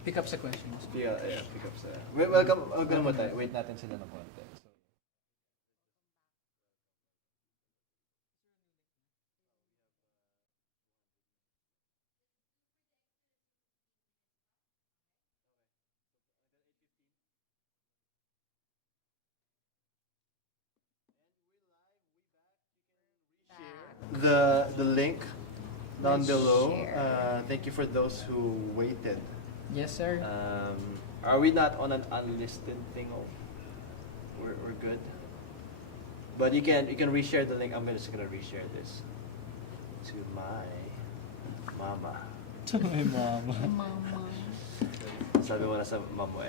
Pick up sa questions. Yeah, pick up sa... Welcome mo tayo. Wait natin sila ng konti. The link down below. Thank you for those who waited. Yes, sir. Are we not on an unlisted thing? We're good. But you can reshare the link. I'm just gonna reshare this to my mama. To my mama. Mama. Sabi mo na sa mom mo.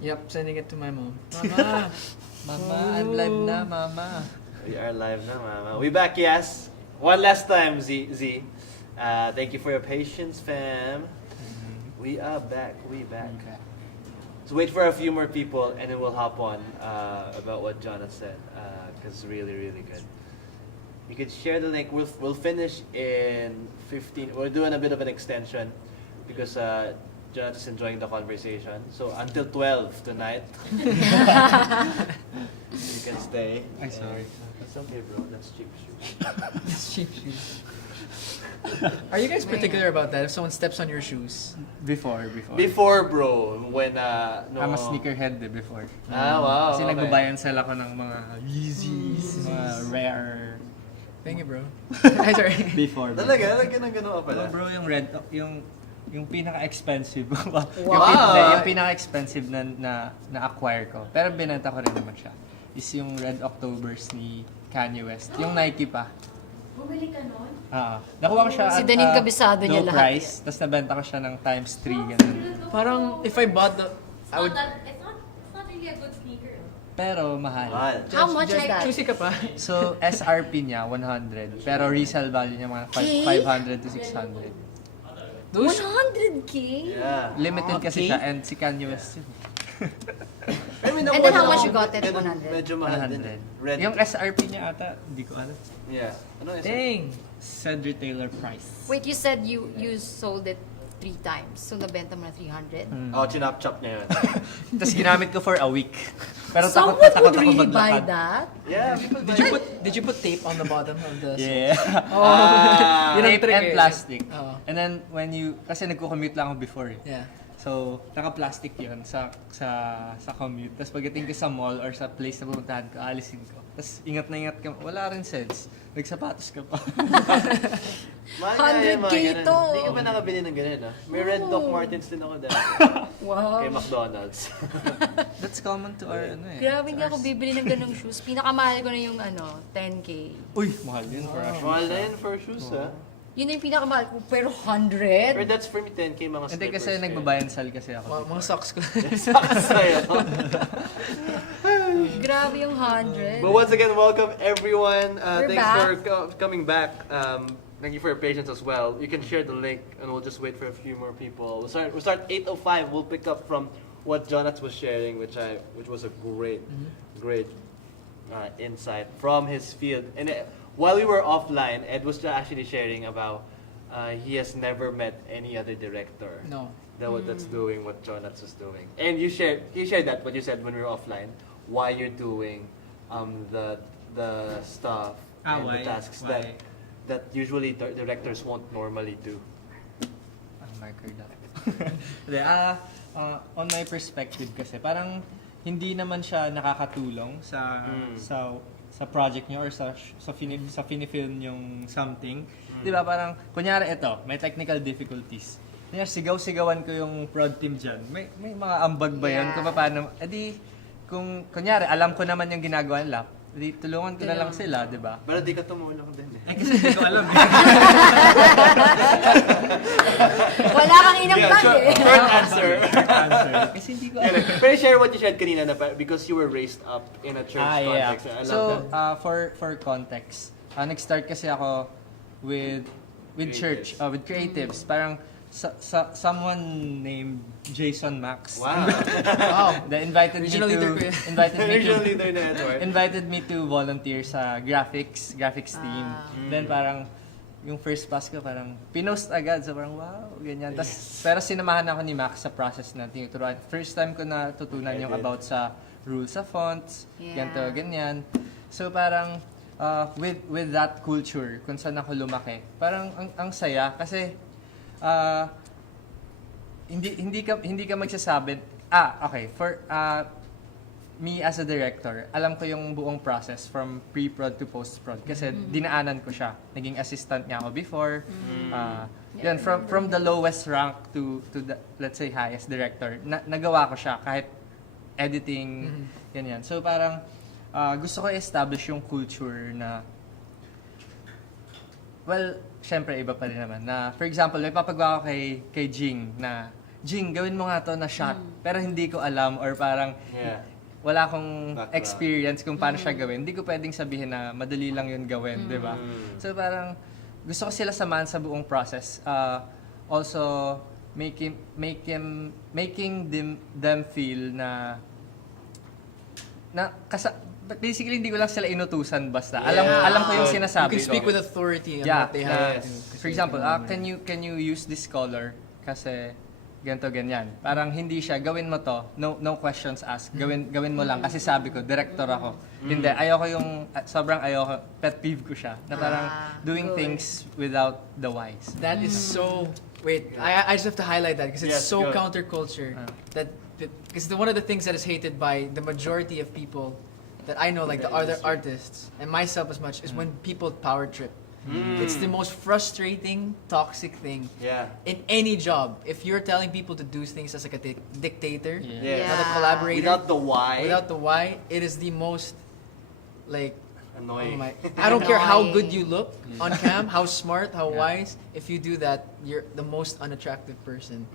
Yep, sending it to my mom. Mama! Mama, I'm live na, mama. We are live now, mama. We back, yes. One last time, Z. Thank you for your patience, fam. We are back. We back. Okay. So wait for a few more people, and then we'll hop on about what Jonats said, because it's really, really good. You could share the link. We'll finish in 15. We're doing a bit of an extension because Jonats is enjoying the conversation. So until 12 tonight, you can stay. I'm sorry. That's okay, bro. That's cheap shoes. It's cheap shoes. Are you guys particular about that? If someone steps on your shoes? Before. Before, bro, when no. I'm a sneakerhead before. Ah, wow. Kasi okay. nagbabayan sila ako ng mga Yeezys, mga rare. Thank you, bro. Ay, sorry. Before. Talaga ganun ka pala. Bro, yung red, yung pinaka-expensive. Wow. yung pinaka-expensive na acquire ko. Pero binenta ko rin naman siya. Is yung Red Octobers ni Kanye West. Yung Nike pa. Bumili ka nun? Nakuha ko siya Si at Danin kabisado niya low lahat price. Tapos nabenta ko siya ng times 3. Ganun. Parang, if I bought the... I would... It's not really a good sneaker. Pero mahal. Mahal. How much is that? Choosy ka pa. So, SRP niya, 100. Pero resale value niya mga 500 to 600. Those... 100K? Yeah. Limited kasi Okay. siya and si Kanye West yun. I mean, And then how much you got it? 100? Medyo mahal din. 100. Red. Yung SRP niya ata, hindi ko alam. Yeah. Ano is it? Dang! Said retailer price. Wait, you said you sold it 3 times. So, nabenta mo na 300? Oh, chinap-chop niya yun. Tapos ginamit ko for a week. Pero Someone takot would ako really buy maglakad. that? Yeah, people Did you put tape on the bottom of the... Yeah. Oh, yun ang Tape trick and eh. plastic. Oo. And then when you, kasi nagko-commute lang ako before eh. Yeah. So, naka-plastic yun sa commute. Tapos pagdating ko sa mall or sa place na pumuntahan ko, alisin ko. Tapos ingat na ingat ka. Wala rin sense. Nagsapatos ka pa. 100K to. Hindi ka ba nakabili ng ganun, ah? May Red Doc Martens din ako dati. Wow. Kay McDonald's. That's common to our ano eh. Grabe, hindi ako bibili ng ganong shoes. Pinakamahal ko na yung 10K. Uy, mahal yun for us. Mahal na yun for shoes, ah. Yun na yung pinakamahal ko, pero Pero 100? that's for me, 10K mga Hindi slippers. kasi nagbabayan sal kasi ako. Wow, mga socks ko. Sa'yo. Grabe yung 100. But once again, welcome everyone. We're Thanks back. for coming back. Thank you for your patience as well. You can share the link, and we'll just wait for a few more people. We'll start 8:05. We'll pick up from what Jonats was sharing, which was a great insight from his field. And while we were offline, Ed was actually sharing about he has never met any other director No. that's doing what Jonats was doing. And you shared that what you said when we were offline, why you're doing the stuff and the tasks that usually directors won't normally do. Marker daw. Hindi, on my perspective kasi, parang hindi naman siya nakakatulong sa project niyo or sa finifilm yung something. Di ba, parang, kunyari ito, may technical difficulties. Kunyari, sigaw-sigawan ko yung prod team dyan. May mga ambag ba yun? Yeah. Kung paano, edi, kung, kunyari, alam ko naman yung ginagawa nila, edi, tulungan ko na lang sila, di ba? Pero di ka tumulong din eh. Eh, kasi hindi ko alam eh. Wala kang inang bag eh. Short answer. Kasi hindi ko alam. Pero share what you shared kanina na because you were raised up in a church Yeah. context. I love So, that. for context, nag-start kasi ako with church, with creatives. Parang someone named Jason Max. Wow. Wow. They invited Regional leader ko yun. Regional leader na network. invited me to volunteer sa graphics team. Then parang yung first pass ko parang pinost agad. So parang wow, ganyan. Pero sinamahan ako ni Max sa process na tinuturuan. First time ko natutunan yung about sa rules sa fonts, ganito, ganyan. So parang with that culture, kung saan ako lumaki, parang ang saya kasi hindi ka magsasabi, okay, for me as a director, alam ko yung buong process from pre-prod to post-prod kasi dinaanan ko siya. Naging assistant niya ako before. Yan, from the lowest rank to the, let's say, highest director, nagawa ko siya kahit editing, ganyan. So parang gusto ko i-establish yung culture na, well, syempre iba pa rin naman. Na, for example, may papagawa ko kay Jing na, Jing, gawin mo nga to na shot, pero hindi ko alam or parang wala akong experience kung paano siya gawin. Hindi ko pwedeng sabihin na madali lang yun gawin, di ba? So parang gusto ko sila samahan sa buong process. Also, making them feel na basically hindi ko lang sila inutusan basta. Alam ko yung sinasabi You can speak ko. with authority on what they have to. For example, can you use this color kasi ganito, ganyan. Parang hindi siya, gawin mo to, no questions asked. Gawin mo lang kasi sabi ko, director ako. Hindi, ayoko yung, sobrang ayoko, pet peeve ko siya. Na parang doing things without the whys. That is so. Wait, I just have to highlight that because it's so counterculture. Because one of the things that is hated by the majority of people that I know, like the other artists and myself as much, is when people power trip. It's the most frustrating, toxic thing in any job. If you're telling people to do things as like a dictator, not a collaborator, Without the why, it is the most like annoying. I don't care how good you look on cam, how smart, how wise. If you do that, you're the most unattractive person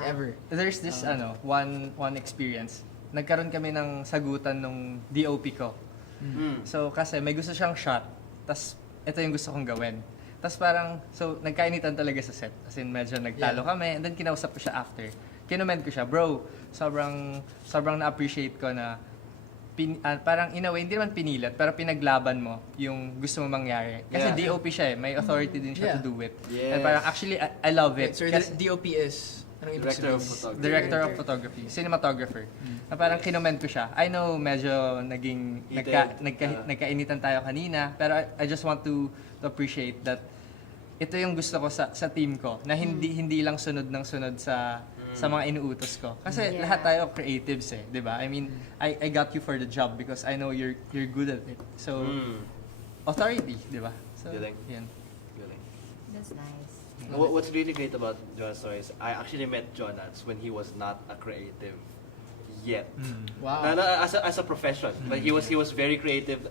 ever. There's this one experience. Nagkaroon kami ng sagutan nung DOP ko. So kasi may gusto siyang shot, tas ito yung gusto kong gawin. Tapos parang, so nagkainitan talaga sa set. As in, medyo nagtalo kami. And then kinausap ko siya after. Kinument ko siya, bro, sobrang na-appreciate ko na parang in a way, hindi naman pinilit, pero pinaglaban mo yung gusto mo mangyari. Kasi DOP siya may authority din siya to do it. And parang actually, I love it. So the DOP is Director of Photography, cinematographer. Na parang kinument ko siya. I know medyo nagkainitan tayo kanina, pero I just want to appreciate that ito yung gusto ko sa team ko, na hindi lang sunod ng sunod sa mga inuutos ko. Kasi lahat tayo creatives 'di ba? I mean, I got you for the job because I know you're good at it. So authority, 'di ba? So, yan. That's nice. What's really great about Jonats' story is I actually met Jonats when he was not a creative yet. Wow. As a profession, but he was very creative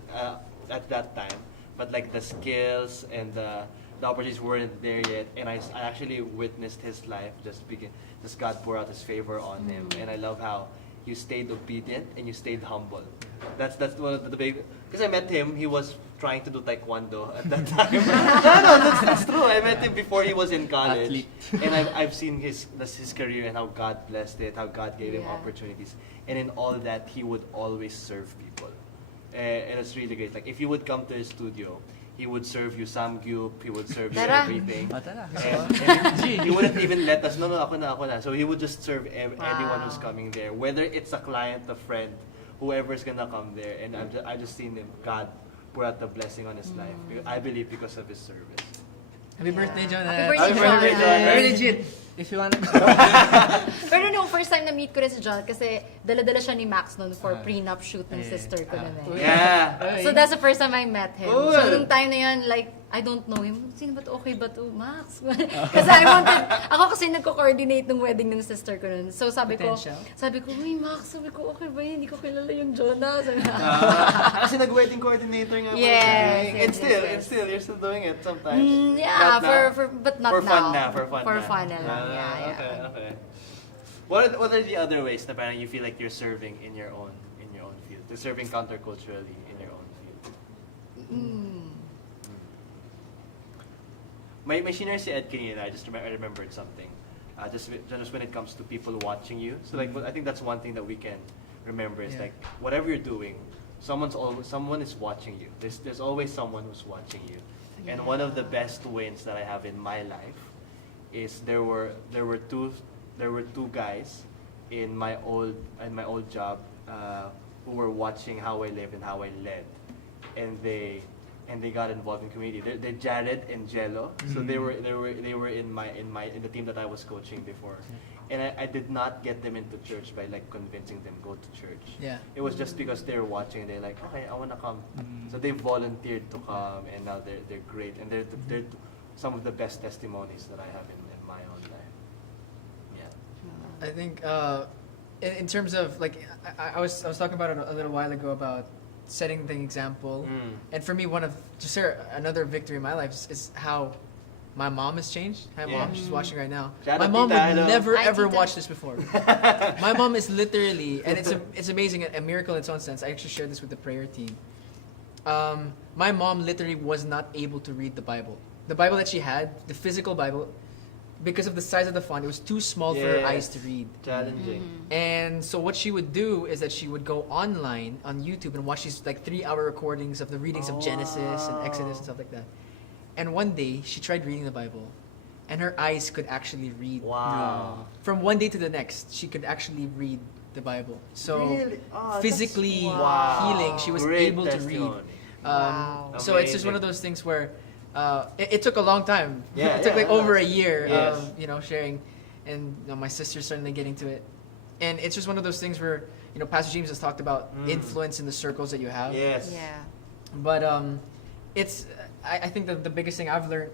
at that time. But like the skills and the opportunities weren't there yet, and I actually witnessed his life just God pour out His favor on him, and I love how you stayed obedient and you stayed humble. That's one of the big. Because I met him, he was trying to do taekwondo at that time. no, that's true. I met him before he was in college, and I've seen his career and how God blessed it, how God gave him opportunities, and in all that he would always serve people, and it's really great. Like if you would come to his studio, he would serve you samgyup, he would serve you everything. And he wouldn't even let us, no, ako na. So he would just serve anyone who's coming there. Whether it's a client, a friend, whoever's gonna come there. And I've just seen him, God pour out the blessing on his life. I believe because of his service. Happy birthday, Jonats. Happy birthday, Jonats. Very legit. If you wanna Pero nung first time na meet ko rin si Jonats, kasi dala-dala siya ni Max noon for prenup shoot ng sister ko nun eh. Yeah. So that's the first time I met him. So nung time na yun, like, I don't know him. Sino ba to? Okay ba to? Max? Kasi ako kasi nagko-coordinate ng wedding ng sister ko nun. So sabi ko, uy Max, okay ba yun? Hindi ko kilala yung Jonats. Kasi nag-wedding coordinator nga. Yes. And still, you're still doing it sometimes. Yeah, but not for now. For fun na lang. Yeah. Okay. What are the other ways na parang you feel like you're serving in your own field? You're serving counterculturally in your own field. May shinare si Ed kanina, I remembered something. Just when it comes to people watching you. So like, I think that's one thing that we can remember is like, whatever you're doing, someone is watching you. There's always someone who's watching you. And one of the best wins that I have in my life is there were two guys in my old job who were watching how I live and how I led, and they got involved in community. They're Jared and Jello, so they were in the team that I was coaching before, and I did not get them into church by like convincing them go to church. Yeah. It was just because they were watching and they're like, okay, I wanna come. So they volunteered to come, and now they're great, and they're some of the best testimonies that I have in my own life. Yeah. I think in terms of like I was talking about it a little while ago about setting the example, and for me one of just another victory in my life is how my mom has changed. Hi mom, she's watching right now. Shout My out mom Tita, would hello. never Hi, ever Tita. watch this before. My mom is literally, and it's amazing, a miracle in its own sense. I actually shared this with the prayer team. My mom literally was not able to read the Bible. The Bible that she had, the physical Bible, because of the size of the font, it was too small for her eyes to read. Challenging. And so what she would do is that she would go online on YouTube and watch these like 3-hour recordings of the readings of Genesis and Exodus and stuff like that. And one day she tried reading the Bible, and her eyes could actually read. Wow. From one day to the next, she could actually read the Bible. So Really? Oh, physically wow. healing, she was Great able to read. testimony. Wow. So it's just one Amazing. of those things where it took a long time. Yeah, It took like yeah. over a year Yes. of sharing, and my sister's certainly getting to it. And it's just one of those things where Pastor James has talked about influence in the circles that you have. Yes. Yeah. But it's I think that the biggest thing I've learned,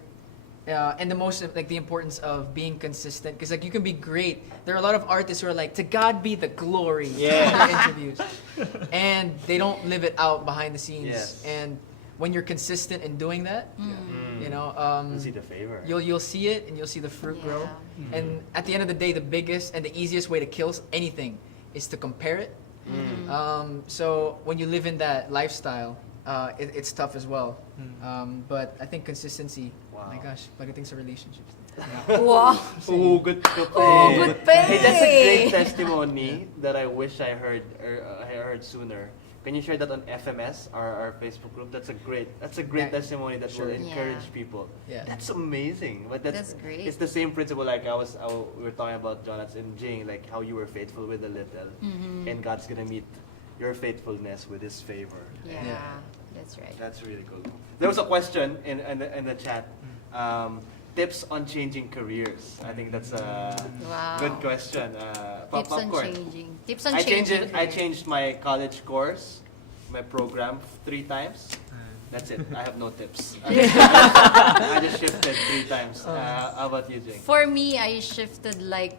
and the most like the importance of being consistent, because like you can be great. There are a lot of artists who are like, to God be the glory in their interviews, and they don't live it out behind the scenes. Yes. And when you're consistent in doing that, You see the favor. you'll see it and you'll see the fruit grow. And at the end of the day, the biggest and the easiest way to kill anything is to compare it. So when you live in that lifestyle, it's tough as well. But I think consistency. Wow. My gosh, pagdating sa relationships. Wow. Oh, good to Oh, good pay. Hey, that's a great testimony that I wish I heard sooner. Can you share that on FMS, our Facebook group? That's a great Yeah. testimony that will Sure. encourage Yeah. people. Yeah. That's amazing. But That's great. It's the same principle like we were talking about Jonats and Jing, like how you were faithful with a little, and God's gonna meet your faithfulness with His favor. Yeah. Yeah. That's right. That's really cool. There was a question in the chat. Tips on changing careers. I think that's a Wow. good question. Tips on Popcorn. changing. Tips on I changed changing. it. I changed my college course, my program 3 times. That's it. I have no tips. I just shifted 3 times. How about you, Jing? For me, I shifted like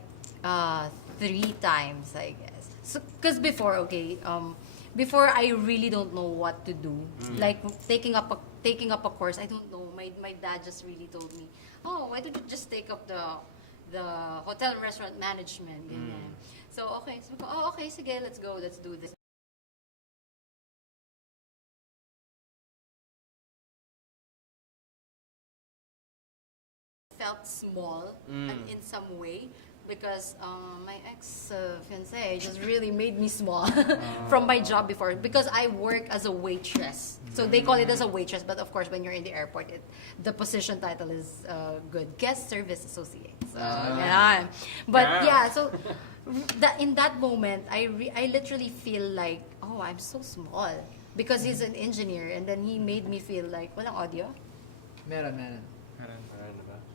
3 times, I guess. So, cause before I really don't know what to do. Like taking up a course, I don't know. My dad just really told me, "Oh, why don't you just take up the hotel and restaurant management?" Ganyan. So okay, so okay, sige, let's go, let's do this. Felt small and in some way because my ex-fiancé just really made me small from my job before because I work as a waitress. So they call it as a waitress, but of course when you're in the airport, the position title is good guest service associate. So, yeah. But yeah, so in that moment, I literally feel like, oh, I'm so small because he's an engineer, and then he made me feel like walang audio. Meron.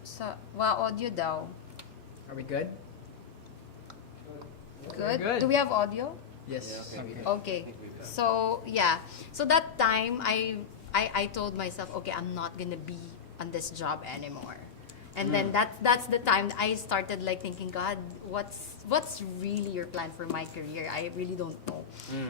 Sa audio daw. Are we good? Good? Good. Do we have audio? Yes. Yeah, okay. Okay. So, yeah. So that time, I told myself, okay, I'm not gonna be on this job anymore. And then that's the time I started like thinking, God, what's really your plan for my career? I really don't know.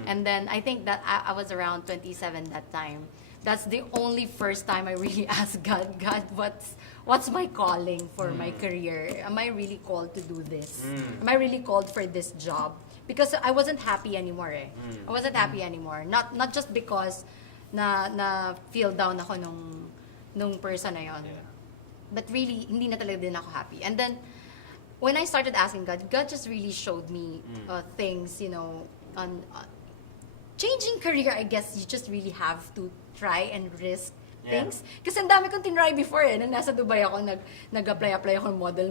And then I think that I was around 27 that time. That's the only first time I really asked God, what's my calling for my career? Am I really called to do this? Am I really called for this job? Because I wasn't happy anymore I wasn't happy anymore. Not just because na feel down ako nung person na yon. Yeah. But really, hindi na talaga din ako happy. And then, when I started asking God just really showed me things, on changing career. I guess you just really have to try and risk things. Kasi ang dami kong tinry before nung nasa Dubai ako, nag-apply ako ng model.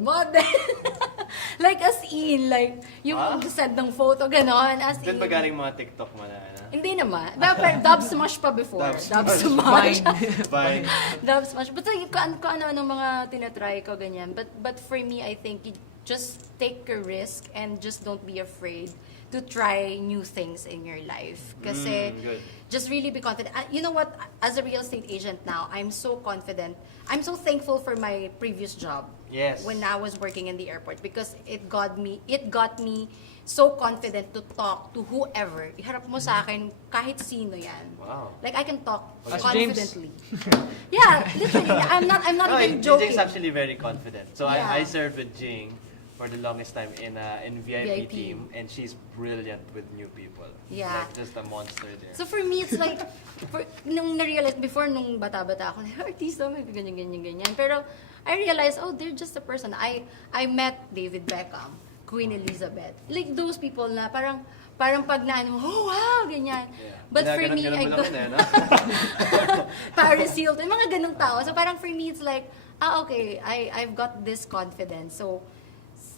Like as in, like, yung send ng photo, ganon, as Doon in. ba galing mga TikTok mo na? Hindi naman. Pero dub smash pa before. Dub smash. Fine. Dub smash. But like, kung ano ng mga tinatry ko, ganyan. But for me, I think you just take a risk and just don't be afraid to try new things in your life. Kasi Good. just really be confident. You know what? As a real estate agent now, I'm so confident. I'm so thankful for my previous job. Yes. When I was working in the airport, because it got me so confident to talk to whoever. Iharap mo sa akin kahit sino yan. Wow. Like I can talk As confidently. Yeah, literally. I'm not No, even joking. Jing's actually very confident. So Yeah. I served with Jing for the longest time in VIP VIP. team, and she's brilliant with new people. Yeah. Like just a monster there. So for me, it's like, nung na-realize, before nung bata-bata ako, artista, may ganyan. Pero I realized, oh, they're just a person. I met David Beckham, Queen Elizabeth. Like those people na parang pag na oh wow, ganyan. Yeah. But for me, Ginaganap I mo go, lang yun, no? Paris Hilton, mga ganung tao. So parang for me, it's like, okay, I've got this confidence. So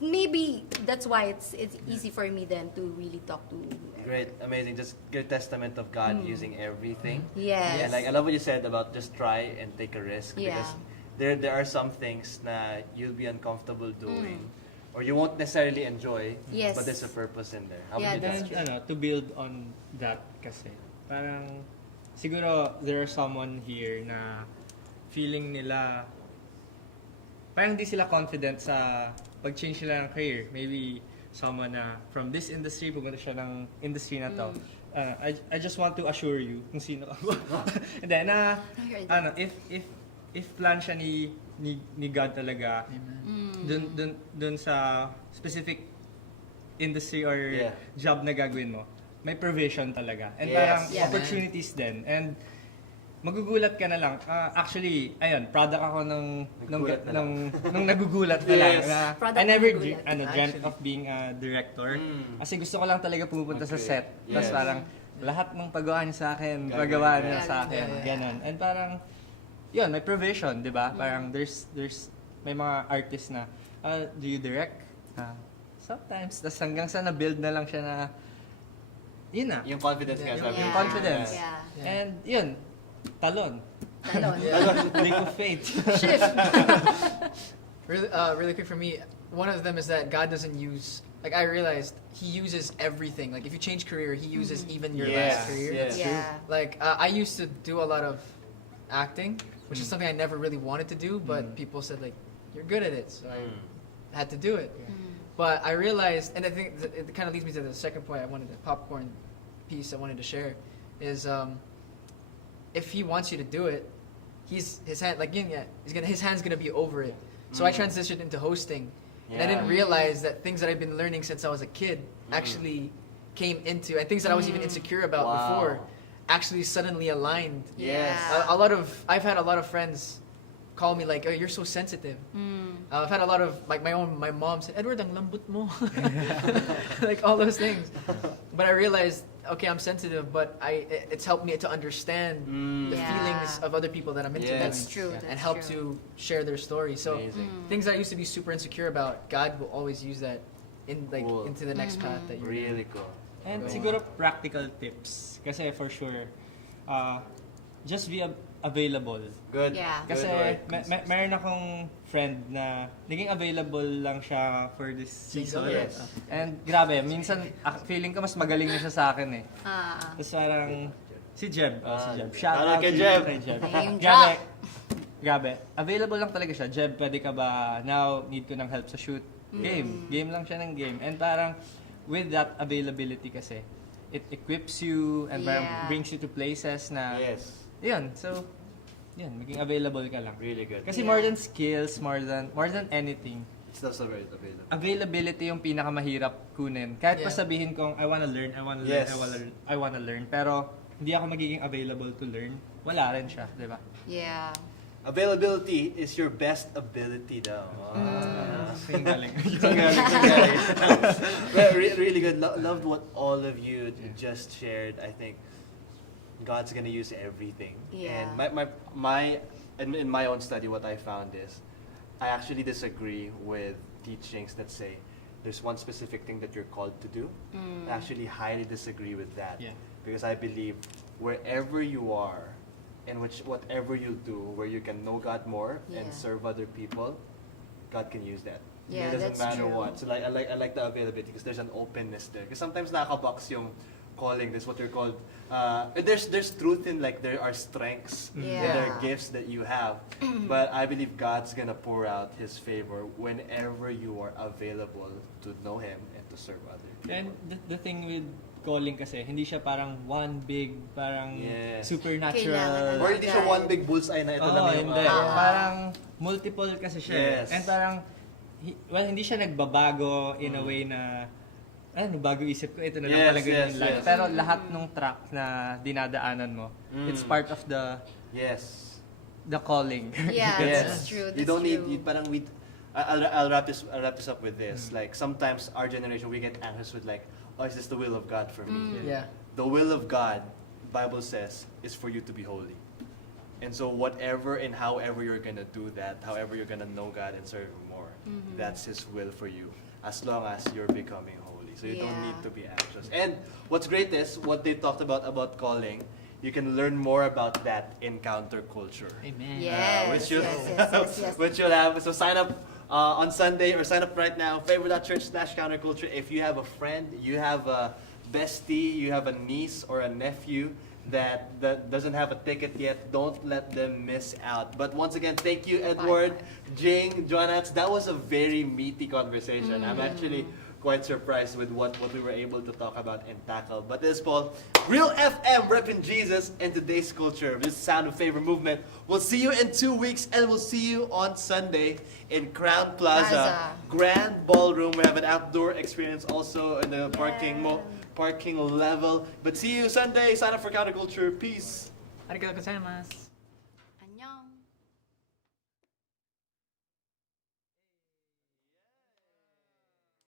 maybe that's why it's easy for me then to really talk to whoever. Great, amazing. Just good testament of God using everything. Yes. And like I love what you said about just try and take a risk, Yeah. because there are some things na you'll be uncomfortable doing or you won't necessarily enjoy, Yes. but there's a purpose in there. How Yeah, would you that's do? And to build on that kasi, parang siguro there are someone here na feeling nila parang di sila confident sa pag-change nila ng career. Maybe someone na from this industry, pumunta siya ng industry na to. I just want to assure you kung sino ka. And then, if plan siya ni God talaga, dun sa specific industry or Yeah. job na gagawin mo, may provision talaga. And Yes. parang Yeah. opportunities din. And magugulat ka na lang. Actually, ayun, product ako nung nagugulat na lang. Yes. Na, Product I never ng nagugulat. dreamt Actually. of being a director. Kasi gusto ko lang talaga pumunta sa Okay. set. Tapos Yes. parang lahat ng paggawa niya sa akin, Gagawin paggawa niya. niya sa akin. Yeah. Ganon. And parang, yun, may provision, di ba? Parang there's, may mga artists na, do you direct? Sometimes. Tapos hanggang sa na-build na lang siya na, yun na. Yung confidence nga sabi Yung mo. confidence. Yeah. And yun, talon. Talon. Leap of faith. Shift. Really quick for me, one of them is that God doesn't use, like I realized, He uses everything. Like if you change career, He uses even your Yes, last career. yes. Yeah. Like I used to do a lot of acting, which is something I never really wanted to do, but people said like, you're good at it, so I had to do it. But I realized, and I think it kind of leads me to the second point I wanted, the popcorn piece I wanted to share, is if He wants you to do it, his hand, like his hand's gonna be over it. So I transitioned into hosting, and I didn't realize that things that I've been learning since I was a kid actually came into, and things that I was even insecure about Wow. before actually suddenly aligned. Yes. I've had a lot of friends call me like, "Oh, you're so sensitive." I've had a lot of like my mom said, "Edward, ang lambot mo," like all those things. But I realized, okay, I'm sensitive, but it's helped me to understand the Yeah. feelings of other people that I'm into, Yes. That's true. and That's help true. to share their story. So Amazing. things that I used to be super insecure about, God will always use that Cool. into the next path that you're in. Really cool. And siguro practical tips. Kasi for sure, just be available. Good. Yeah. Good Kasi word. meron akong friend na naging available lang siya for this season. Yes. And grabe, minsan feeling ko mas magaling na siya sa akin eh. Tapos parang si Jeb. Si Jeb. Shout Shout out out kay to Jeb. kay Jeb. Name Grabe. drop. Grabe. Available lang talaga siya. Jeb, pwede ka ba now need ko ng help sa shoot? Game. Game lang siya ng game. And parang with that availability kasi, it equips you and parang Yeah. brings you to places na Yes. yun. So, yun, maging available ka lang. Really good. Kasi Yeah. more than skills, more than anything, It's also very available. availability yung pinakamahirap kunin. Kahit pa Yeah. sabihin kong I wanna learn, Yes. I wanna learn, pero hindi ako magiging available to learn, wala rin siya, di ba? Yeah. Availability is your best ability daw. Ang galing. Well, really good. Loved what all of you just shared. I think God's gonna use everything. Yeah. And in my own study, what I found is, I actually disagree with teachings that say there's one specific thing that you're called to do. I actually highly disagree with that. Yeah. Because I believe wherever you are, and whatever you do, where you can know God more and Yeah. serve other people, God can use that. Yeah, It doesn't that's matter true. what. So I like the availability because there's an openness there. Because sometimes nakaka-box yung calling. This what you're called. There's truth in like there are strengths, Yeah. there are gifts that you have, but I believe God's gonna pour out His favor whenever you are available to know Him and to serve other people. And the thing with calling kasi, hindi siya parang one big, parang Yes. supernatural. Kailangan Or hindi siya one big bullseye na ito Oo, lang yung hindi. Parang multiple kasi siya. Yes. And parang, hindi siya nagbabago in a way na, bago isip ko, ito na lang Yes, pala ganyan yes, life. yes. Pero lahat ng track na dinadaanan mo, it's part of the calling. Yeah, Yes. that's true. You don't true. need parang I'll wrap this up with this. Like sometimes our generation we get anxious with like, oh, is this the will of God for me? Yeah. The will of God, Bible says, is for you to be holy. And so whatever and however you're gonna do that, however you're gonna know God and serve Him more, that's His will for you. As long as you're becoming holy. So you don't Yeah. need to be anxious. And what's great is what they talked about calling. You can learn more about that in counterculture. Amen. Yes, Which you'll yes. which you'll have. So sign up on Sunday or sign up right now. Favorite.church/counterculture. If you have a friend, you have a bestie, you have a niece or a nephew that doesn't have a ticket yet, don't let them miss out. But once again, thank you, Edward, Jing, Jonats. That was a very meaty conversation. I'm actually quite surprised with what we were able to talk about and tackle. But this is Paul, Real FM, repping Jesus in today's culture. This is Sound of Favor movement. We'll see you in 2 weeks, and we'll see you on Sunday in Crown Plaza. Grand Ballroom. We have an outdoor experience also in the parking level. But see you Sunday. Sign up for Counterculture. Peace. Arigatou gozaimasu.